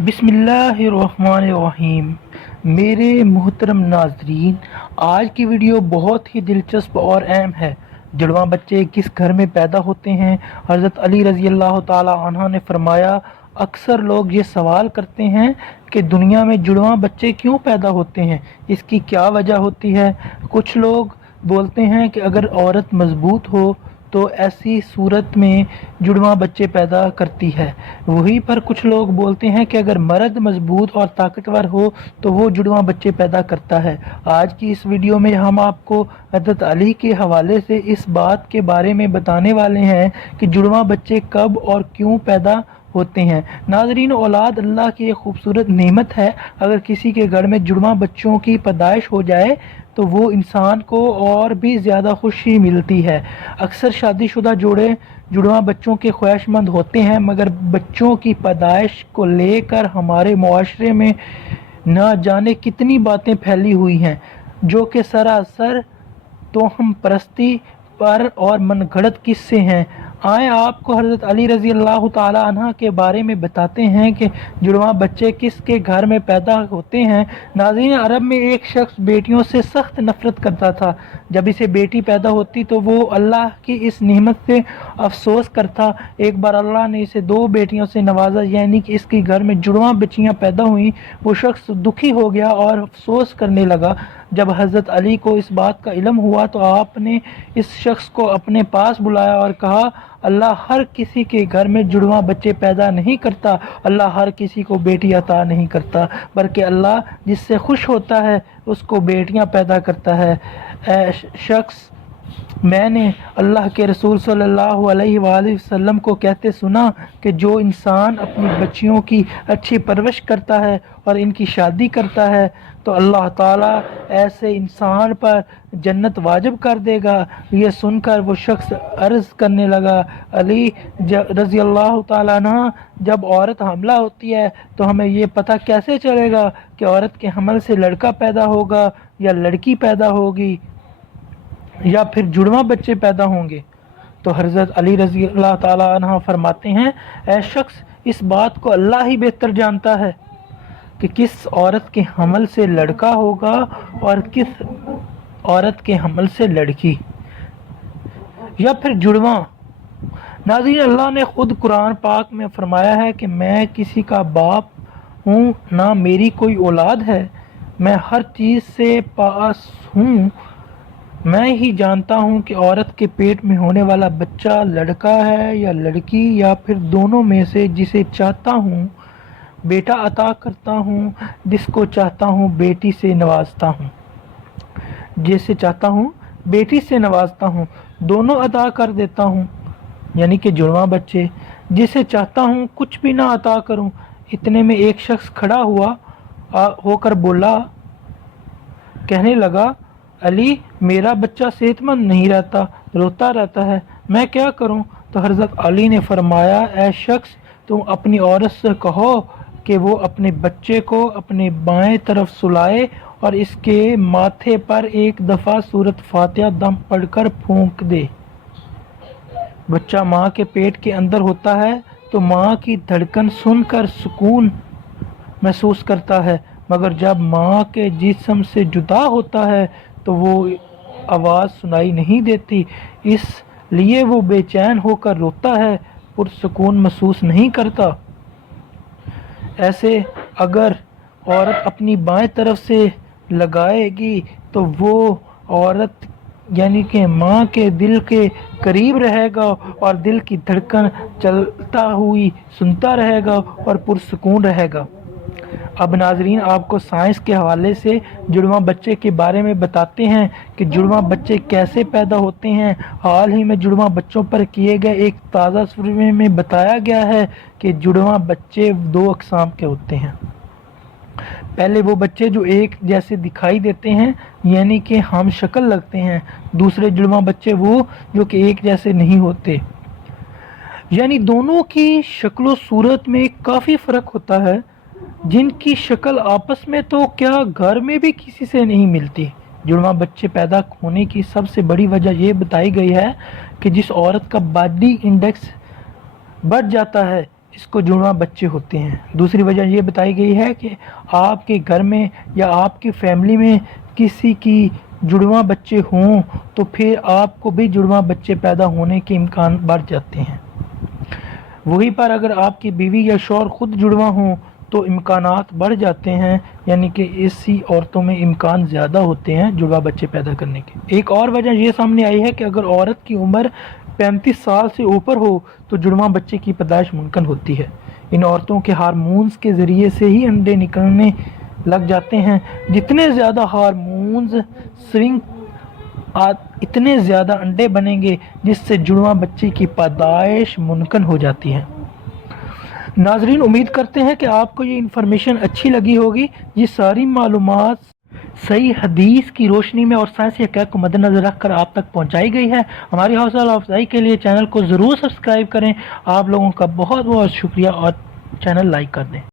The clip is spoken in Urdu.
بسم اللہ الرحمن الرحیم۔ میرے محترم ناظرین، آج کی ویڈیو بہت ہی دلچسپ اور اہم ہے۔ جڑواں بچے کس گھر میں پیدا ہوتے ہیں؟ حضرت علی رضی اللہ تعالی عنہ نے فرمایا، اکثر لوگ یہ سوال کرتے ہیں کہ دنیا میں جڑواں بچے کیوں پیدا ہوتے ہیں، اس کی کیا وجہ ہوتی ہے؟ کچھ لوگ بولتے ہیں کہ اگر عورت مضبوط ہو تو ایسی صورت میں جڑواں بچے پیدا کرتی ہے، وہیں پر کچھ لوگ بولتے ہیں کہ اگر مرد مضبوط اور طاقتور ہو تو وہ جڑواں بچے پیدا کرتا ہے۔ آج کی اس ویڈیو میں ہم آپ کو حضرت علی کے حوالے سے اس بات کے بارے میں بتانے والے ہیں کہ جڑواں بچے کب اور کیوں پیدا ہوتے ہیں۔ ناظرین، اولاد اللہ کی ایک خوبصورت نعمت ہے۔ اگر کسی کے گھر میں جڑواں بچوں کی پیدائش ہو جائے تو وہ انسان کو اور بھی زیادہ خوشی ملتی ہے۔ اکثر شادی شدہ جوڑے جڑواں بچوں کے خواہش مند ہوتے ہیں، مگر بچوں کی پیدائش کو لے کر ہمارے معاشرے میں نہ جانے کتنی باتیں پھیلی ہوئی ہیں، جو کہ سراسر توہم پرستی پر اور من گھڑت قصے ہیں۔ آئیں آپ کو حضرت علی رضی اللہ تعالی عنہ کے بارے میں بتاتے ہیں کہ جڑواں بچے کس کے گھر میں پیدا ہوتے ہیں۔ ناظرین، عرب میں ایک شخص بیٹیوں سے سخت نفرت کرتا تھا۔ جب اسے بیٹی پیدا ہوتی تو وہ اللہ کی اس نعمت سے افسوس کرتا۔ ایک بار اللہ نے اسے 2 بیٹیوں سے نوازا، یعنی کہ اس کے گھر میں جڑواں بچیاں پیدا ہوئیں۔ وہ شخص دکھی ہو گیا اور افسوس کرنے لگا۔ جب حضرت علی کو اس بات کا علم ہوا تو آپ نے اس شخص کو اپنے پاس بلایا اور کہا، اللہ ہر کسی کے گھر میں جڑواں بچے پیدا نہیں کرتا، اللہ ہر کسی کو بیٹی عطا نہیں کرتا، بلکہ اللہ جس سے خوش ہوتا ہے اس کو بیٹیاں پیدا کرتا ہے۔ اے شخص، میں نے اللہ کے رسول صلی اللہ علیہ وآلہ وسلم کو کہتے سنا کہ جو انسان اپنی بچیوں کی اچھی پرورش کرتا ہے اور ان کی شادی کرتا ہے تو اللہ تعالیٰ ایسے انسان پر جنت واجب کر دے گا۔ یہ سن کر وہ شخص عرض کرنے لگا، علی رضی اللہ تعالیٰ عنہ، جب عورت حاملہ ہوتی ہے تو ہمیں یہ پتہ کیسے چلے گا کہ عورت کے حمل سے لڑکا پیدا ہوگا یا لڑکی پیدا ہوگی یا پھر جڑواں بچے پیدا ہوں گے؟ تو حضرت علی رضی اللہ تعالیٰ عنہ فرماتے ہیں، اے شخص، اس بات کو اللہ ہی بہتر جانتا ہے کہ کس عورت کے حمل سے لڑکا ہوگا اور کس عورت کے حمل سے لڑکی یا پھر جڑواں۔ ناظرین، اللہ نے خود قرآن پاک میں فرمایا ہے کہ میں کسی کا باپ ہوں نہ میری کوئی اولاد ہے، میں ہر چیز سے پاس ہوں، میں ہی جانتا ہوں کہ عورت کے پیٹ میں ہونے والا بچہ لڑکا ہے یا لڑکی یا پھر دونوں میں سے، جسے چاہتا ہوں بیٹا عطا کرتا ہوں، جس کو چاہتا ہوں بیٹی سے نوازتا ہوں، جسے چاہتا ہوں بیٹی سے نوازتا ہوں، دونوں عطا کر دیتا ہوں، یعنی کہ جڑواں بچے، جسے چاہتا ہوں کچھ بھی نہ عطا کروں۔ اتنے میں ایک شخص کھڑا ہو کر بولا، کہنے لگا، علی، میرا بچہ صحت مند نہیں رہتا، روتا رہتا ہے، میں کیا کروں؟ تو حضرت علی نے فرمایا، اے شخص، تم اپنی عورت سے کہو کہ وہ اپنے بچے کو اپنے بائیں طرف سلائے اور اس کے ماتھے پر ایک دفعہ سورۃ فاتحہ دم پڑھ کر پھونک دے۔ بچہ ماں کے پیٹ کے اندر ہوتا ہے تو ماں کی دھڑکن سن کر سکون محسوس کرتا ہے، مگر جب ماں کے جسم سے جدا ہوتا ہے تو وہ آواز سنائی نہیں دیتی، اس لیے وہ بے چین ہو کر روتا ہے، پرسکون محسوس نہیں کرتا۔ ایسے اگر عورت اپنی بائیں طرف سے لگائے گی تو وہ عورت یعنی کہ ماں کے دل کے قریب رہے گا اور دل کی دھڑکن چلتا ہوئی سنتا رہے گا اور پرسکون رہے گا۔ اب ناظرین، آپ کو سائنس کے حوالے سے جڑواں بچے کے بارے میں بتاتے ہیں کہ جڑواں بچے کیسے پیدا ہوتے ہیں۔ حال ہی میں جڑواں بچوں پر کیے گئے ایک تازہ سروے میں بتایا گیا ہے کہ جڑواں بچے 2 اقسام کے ہوتے ہیں۔ پہلے وہ بچے جو ایک جیسے دکھائی دیتے ہیں، یعنی کہ ہم شکل لگتے ہیں۔ دوسرے جڑواں بچے وہ جو کہ ایک جیسے نہیں ہوتے، یعنی دونوں کی شکل و صورت میں کافی فرق ہوتا ہے، جن کی شکل آپس میں تو کیا گھر میں بھی کسی سے نہیں ملتی۔ جڑواں بچے پیدا ہونے کی سب سے بڑی وجہ یہ بتائی گئی ہے کہ جس عورت کا باڈی انڈیکس بڑھ جاتا ہے اس کو جڑواں بچے ہوتے ہیں۔ دوسری وجہ یہ بتائی گئی ہے کہ آپ کے گھر میں یا آپ کی فیملی میں کسی کی جڑواں بچے ہوں تو پھر آپ کو بھی جڑواں بچے پیدا ہونے کے امکان بڑھ جاتے ہیں۔ وہیں پر اگر آپ کی بیوی یا شوہر خود جڑواں ہوں تو امکانات بڑھ جاتے ہیں، یعنی کہ ایسی عورتوں میں امکان زیادہ ہوتے ہیں جڑواں بچے پیدا کرنے کے۔ ایک اور وجہ یہ سامنے آئی ہے کہ اگر عورت کی عمر 35 سال سے اوپر ہو تو جڑواں بچے کی پیدائش ممکن ہوتی ہے۔ ان عورتوں کے ہارمونز کے ذریعے سے ہی انڈے نکلنے لگ جاتے ہیں۔ جتنے زیادہ ہارمونز سوئنگ اتنے زیادہ انڈے بنیں گے، جس سے جڑواں بچے کی پیدائش ممکن ہو جاتی ہے۔ ناظرین، امید کرتے ہیں کہ آپ کو یہ انفارمیشن اچھی لگی ہوگی۔ یہ ساری معلومات صحیح حدیث کی روشنی میں اور سائنسی حقائق کو مد نظر رکھ کر آپ تک پہنچائی گئی ہے۔ ہماری حوصلہ افزائی کے لیے چینل کو ضرور سبسکرائب کریں۔ آپ لوگوں کا بہت بہت شکریہ، اور چینل لائک کر دیں۔